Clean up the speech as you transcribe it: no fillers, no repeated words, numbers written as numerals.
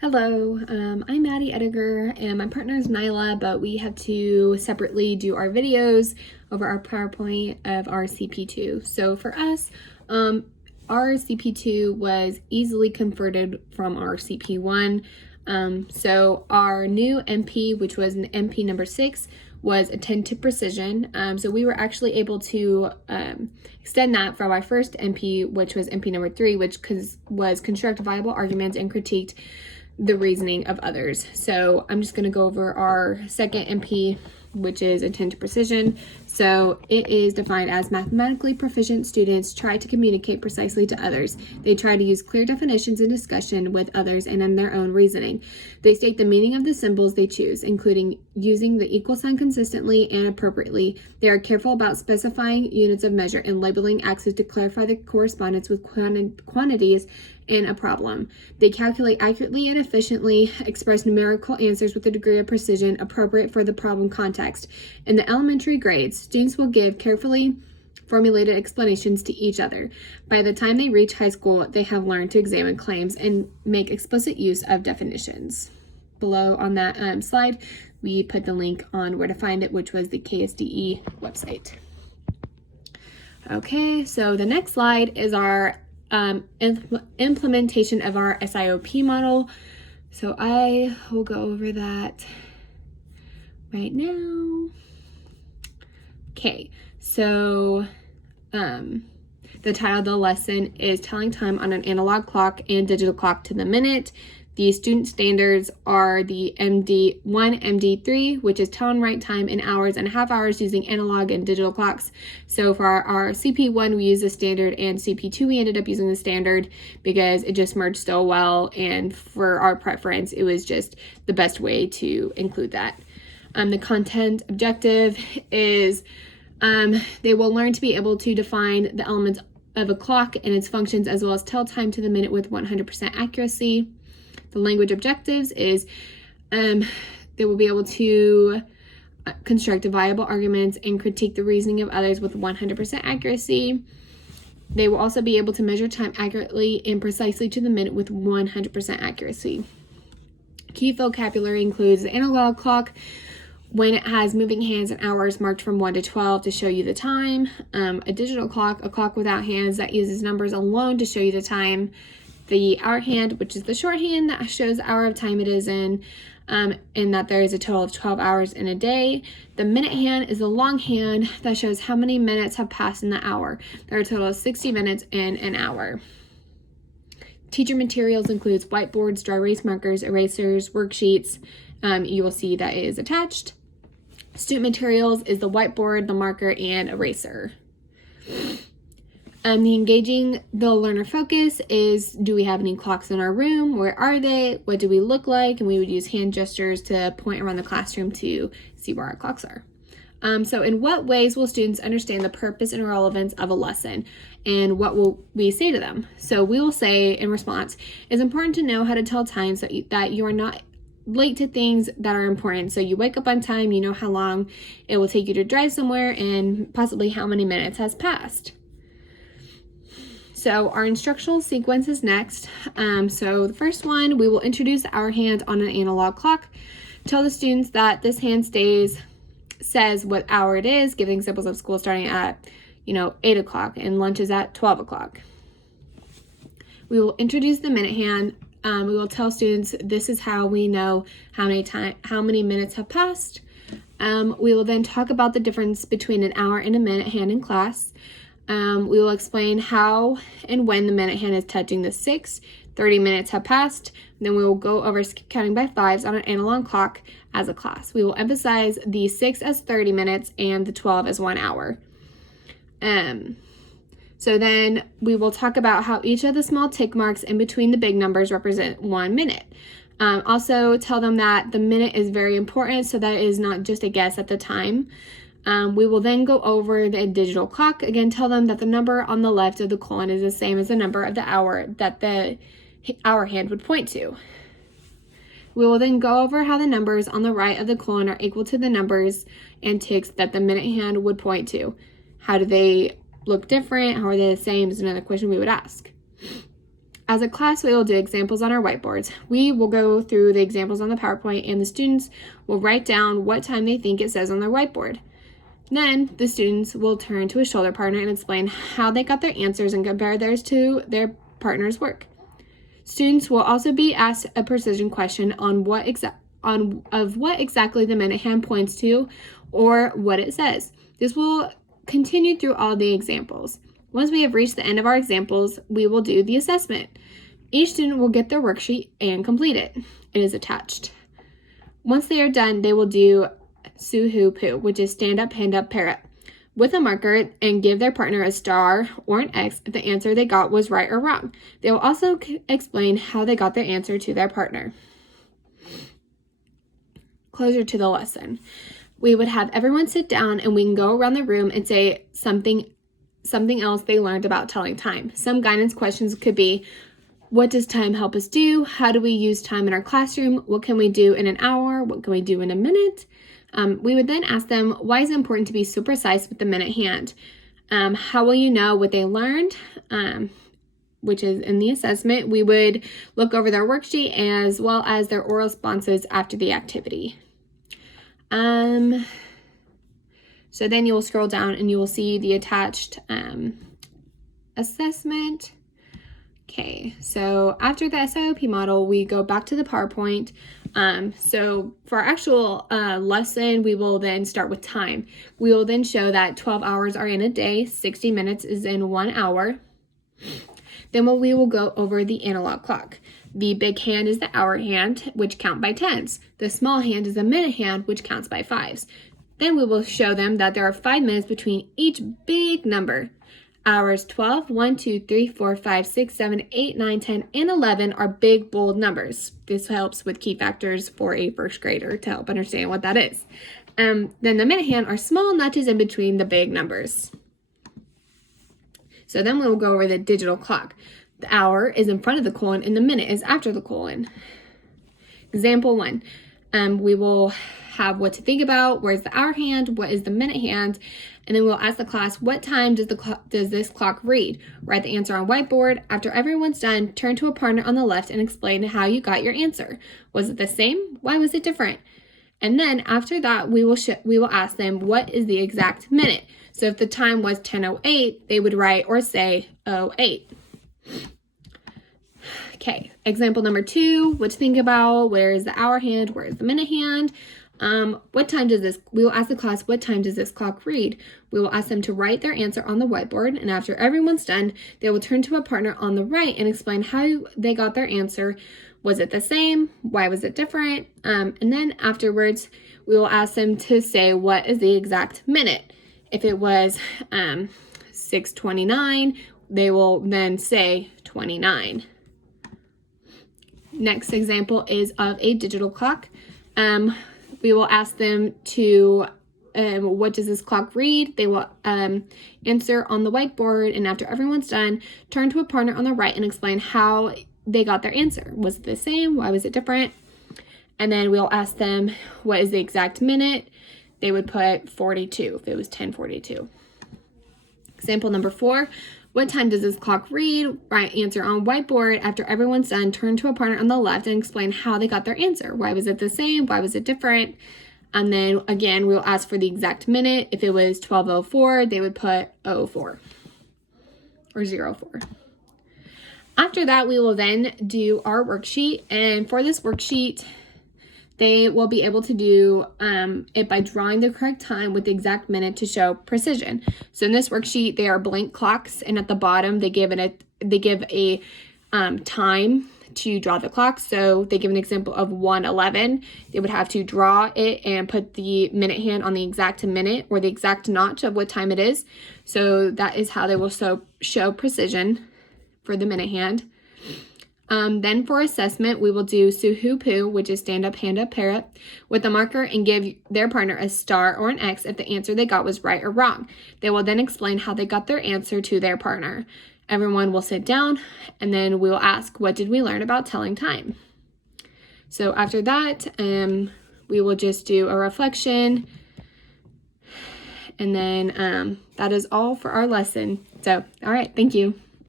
Hello, I'm Maddie Ediger and my partner is Nyla, but we have to separately do our videos over our PowerPoint of our CP2. So for us, our CP2 was easily converted from our CP1. So our new MP, which was an MP number 6, was attentive precision. So we were actually able to extend that from our first MP, which was MP number 3, which was construct viable arguments and critiqued the reasoning of others. So I'm just going to go over our second MP, which is attentive precision. So it is defined as mathematically proficient students try to communicate precisely to others. They try to use clear definitions in discussion with others and in their own reasoning. They state the meaning of the symbols they choose, including using the equal sign consistently and appropriately. They are careful about specifying units of measure and labeling axes to clarify the correspondence with quantities in a problem. They calculate accurately and efficiently, express numerical answers with a degree of precision appropriate for the problem context. In the elementary grades, students will give carefully formulated explanations to each other. By the time they reach high school, they have learned to examine claims and make explicit use of definitions. Below on that slide, we put the link on where to find it, which was the KSDE website. Okay, so the next slide is our implementation of our SIOP model. So I will go over that right now. Okay, so the title of the lesson is Telling Time on an Analog Clock and Digital Clock to the Minute. The student standards are the MD1, MD3, which is tell and write time in hours and half hours using analog and digital clocks. So for our CP1, we used the standard, and CP2, we ended up using the standard because it just merged so well, and for our preference, it was just the best way to include that. The content objective is they will learn to be able to define the elements of a clock and its functions, as well as tell time to the minute with 100% accuracy. The language objectives is they will be able to construct viable arguments and critique the reasoning of others with 100% accuracy. They will also be able to measure time accurately and precisely to the minute with 100% accuracy. Key vocabulary includes the analog clock, when it has moving hands and hours marked from 1 to 12 to show you the time. A digital clock, a clock without hands that uses numbers alone to show you the time. The hour hand, which is the shorthand that shows the hour of time it is in, and that there is a total of 12 hours in a day. The minute hand is the long hand that shows how many minutes have passed in the hour. There are a total of 60 minutes in an hour. Teacher materials includes whiteboards, dry erase markers, erasers, worksheets. You will see that is attached. Student materials is the whiteboard, the marker, and eraser. The engaging the learner focus is, do we have any clocks in our room? Where are they? What do we look like? And we would use hand gestures to point around the classroom to see where our clocks are. So in what ways will students understand the purpose and relevance of a lesson? And what will we say to them? So we will say in response, it's important to know how to tell time so that you are not late to things that are important. So you wake up on time, you know how long it will take you to drive somewhere and possibly how many minutes has passed. So our instructional sequence is next. So the first one, we will introduce the hour hand on an analog clock. Tell the students that this hand says what hour it is, give examples of school starting at 8 o'clock and lunch is at 12 o'clock. We will introduce the minute hand. We will tell students this is how we know how many minutes have passed. We will then talk about the difference between an hour and a minute hand in class. We will explain how and when the minute hand is touching the 6, 30 minutes have passed. Then we will go over counting by 5s on an analog clock as a class. We will emphasize the 6 as 30 minutes and the 12 as 1 hour. So then we will talk about how each of the small tick marks in between the big numbers represent 1 minute. Also tell them that the minute is very important, so that is not just a guess at the time. We will then go over the digital clock. Again, tell them that the number on the left of the colon is the same as the number of the hour that the hour hand would point to. We will then go over how the numbers on the right of the colon are equal to the numbers and ticks that the minute hand would point to. How do they look different? How are they the same is another question we would ask. As a class, we will do examples on our whiteboards. We will go through the examples on the PowerPoint, and the students will write down what time they think it says on their whiteboard. Then the students will turn to a shoulder partner and explain how they got their answers and compare theirs to their partner's work. Students will also be asked a precision question on what exactly the minute hand points to or what it says. This will continue through all the examples. Once we have reached the end of our examples, we will do the assessment. Each student will get their worksheet and complete it. It is attached. Once they are done, they will do CP2, which is stand up, hand up, pair up, with a marker and give their partner a star or an X if the answer they got was right or wrong. They will also explain how they got their answer to their partner. Closer to the lesson. We would have everyone sit down and we can go around the room and say something else they learned about telling time. Some guidance questions could be, what does time help us do? How do we use time in our classroom? What can we do in an hour? What can we do in a minute? We would then ask them, why is it important to be so precise with the minute hand? How will you know what they learned? Which is in the assessment. We would look over their worksheet as well as their oral responses after the activity. So then you will scroll down and you will see the attached assessment. Okay, so after the SIOP model, we go back to the PowerPoint. So for our actual lesson, we will then start with time. We will then show that 12 hours are in a day, 60 minutes is in 1 hour. Then we will go over the analog clock. The big hand is the hour hand, which count by tens. The small hand is the minute hand, which counts by fives. Then we will show them that there are 5 minutes between each big number. Hours 12, 1, 2, 3, 4, 5, 6, 7, 8, 9, 10, and 11 are big, bold numbers. This helps with key factors for a first grader to help understand what that is. Then the minute hand are small notches in between the big numbers. So then we will go over the digital clock. The hour is in front of the colon and the minute is after the colon. Example 1. We will have what to think about, where's the hour hand, what is the minute hand, and then we'll ask the class, what time does this clock read? Write the answer on whiteboard. After everyone's done, turn to a partner on the left and explain how you got your answer. Was it the same? Why was it different? And then after that, we will ask them, what is the exact minute? So if the time was 10:08, they would write or say 08. Okay, example number 2, what to think about, where is the hour hand, where is the minute hand? We will ask the class, what time does this clock read? We will ask them to write their answer on the whiteboard, and after everyone's done, they will turn to a partner on the right and explain how they got their answer. Was it the same? Why was it different? And then afterwards, we will ask them to say what is the exact minute. If it was 6:29, they will then say 29. Next example is of a digital clock. We will ask them to, what does this clock read? They will answer on the whiteboard, and after everyone's done, turn to a partner on the right and explain how they got their answer. Was it the same? Why was it different? And then we'll ask them, what is the exact minute? They would put 42 if it was 10:42. Example number 4. What time does this clock read? Write answer on whiteboard. After everyone's done, turn to a partner on the left and explain how they got their answer. Why was it the same? Why was it different? And then again, we'll ask for the exact minute. If it was 12:04, they would put 04 or 04. After that, we will then do our worksheet. And for this worksheet, they will be able to do it by drawing the correct time with the exact minute to show precision. So in this worksheet, they are blank clocks, and at the bottom they give a time to draw the clock. So they give an example of 1:11. They would have to draw it and put the minute hand on the exact minute or the exact notch of what time it is. So that is how they will show precision for the minute hand. Then for assessment, we will do CP2, which is stand up, hand up, pair up, with a marker and give their partner a star or an X if the answer they got was right or wrong. They will then explain how they got their answer to their partner. Everyone will sit down, and then we will ask, what did we learn about telling time? So after that, we will just do a reflection, and then that is all for our lesson. So, all right, thank you.